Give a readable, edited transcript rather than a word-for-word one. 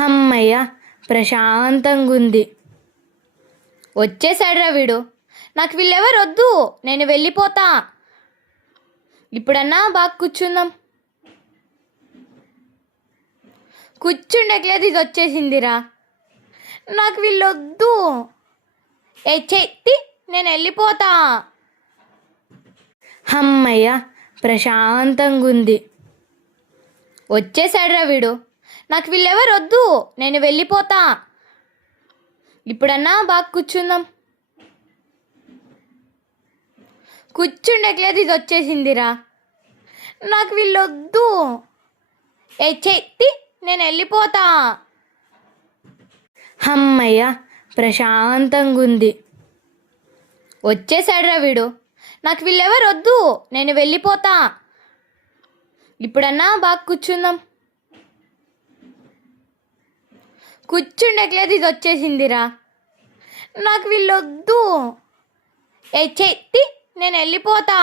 హమ్మయ్య, ప్రశాంతంగుంది. వచ్చేసాడురా వీడు. నాకు వీళ్ళెవరు వద్దు, నేను వెళ్ళిపోతా. ఇప్పుడన్నా బాగా కూర్చుందాం. కూర్చుండట్లేదు, ఇది వచ్చేసిందిరా. నాకు వీళ్ళొద్దు. చెత్తి, నేను వెళ్ళిపోతా. హమ్మయ్య, ప్రశాంతంగుంది. వచ్చేసాడురా వీడు. నాకు వీళ్ళెవరు వద్దు, నేను వెళ్ళిపోతా. ఇప్పుడన్నా బాగా కూర్చుందాం. కూర్చుండట్లేదు, ఇది వచ్చేసిందిరా. నాకు వీళ్ళొద్దు. చెత్తి, నేను వెళ్ళిపోతా. హమ్మయ్య, ప్రశాంతంగుంది. వచ్చేసాడురా వీడు. నాకు వీళ్ళెవరు వద్దు, నేను వెళ్ళిపోతా. ఇప్పుడన్నా బాగా కూర్చుందాం. కూర్చుండట్లేదు, ఇది వచ్చేసిందిరా. నాకు వీళ్ళొద్దు. చెత్తి, నేను వెళ్ళిపోతా.